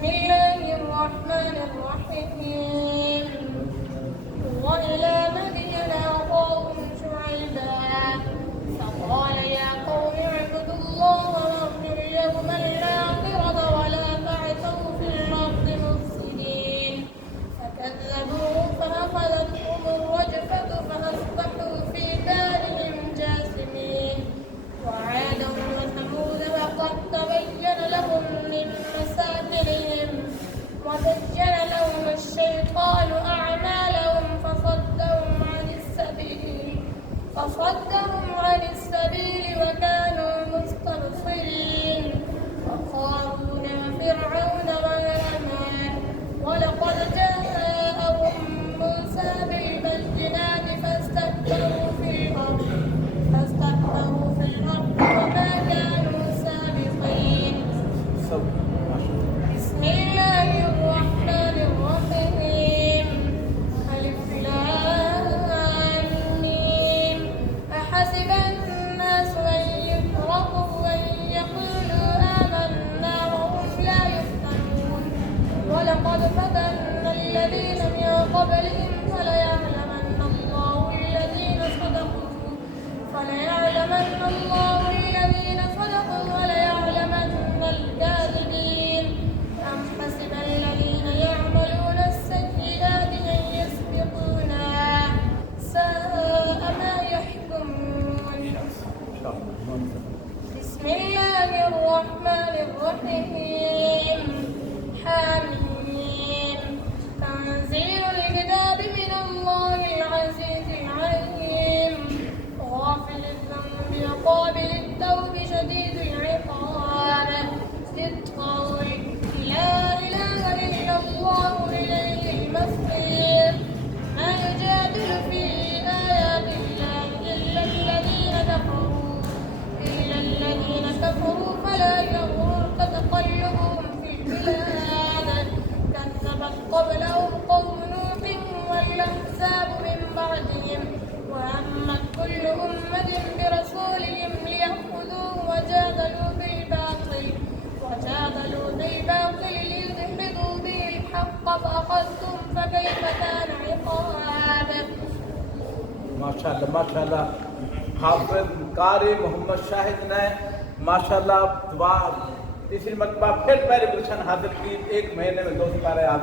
بسم الله الرحمن الرحيم. وإلى مدين أخاهم شعيبا فقال يا قوم اعبدوا الله وارجوا اليوم الآخر ولا تعثوا في الأرض مفسدين فكذبوه فأخذتهم الرجفة فأصبحوا في دارهم جاثمين. وعادا وثمود وقد تبين لهم من مساكنهم وزين لهم الشيطان أعمالهم فصدهم عن السبيل وكانوا مستبصرين. وقارون وفرعون وهامان ولقد جاءهم موسى بالبينات فاستكبروا في الأرض وما كانوا سابقين. بسم الله الرحمن الرحيم. ألف لام ميم. أحسب الناس أن يتركوا أن يقولوا آمنا وهم لا يفتنون. ولقد فتنا الذين من قبلهم فليعلمن الله الذين صدقوا وليعلمن الكاذبين. أم حسب الذين يعملون السيئات أن يسبقونا ساء ما يحكمون. بسم الله الرحمن الرحيم. حميم. تنزيل الكتاب من الله العزيز العليم. غافل الذنب وقابل التوب شديد العقاب ذي الطول. لا إله إلا الله إليه المصير. ما يجادل في آيات الله إلا الذين كفروا فلا يغررك تقلبهم في البلاد. كذبت قبلهم قوم نوح والأحزاب من بعدهم وهمت كل أمة برسولهم ليأخذوه وجادلوا بالباطل ليدحضوا به الحق فأخذتهم فكيف كان عقاب. माशाअल्लाह हाफिज कारी मोहम्मद शाहिद ने माशाअल्लाह दुआ तीसरी मरतबा फिर पहले गुलशन हासिल की। 1 महीने में 2 सितारे आप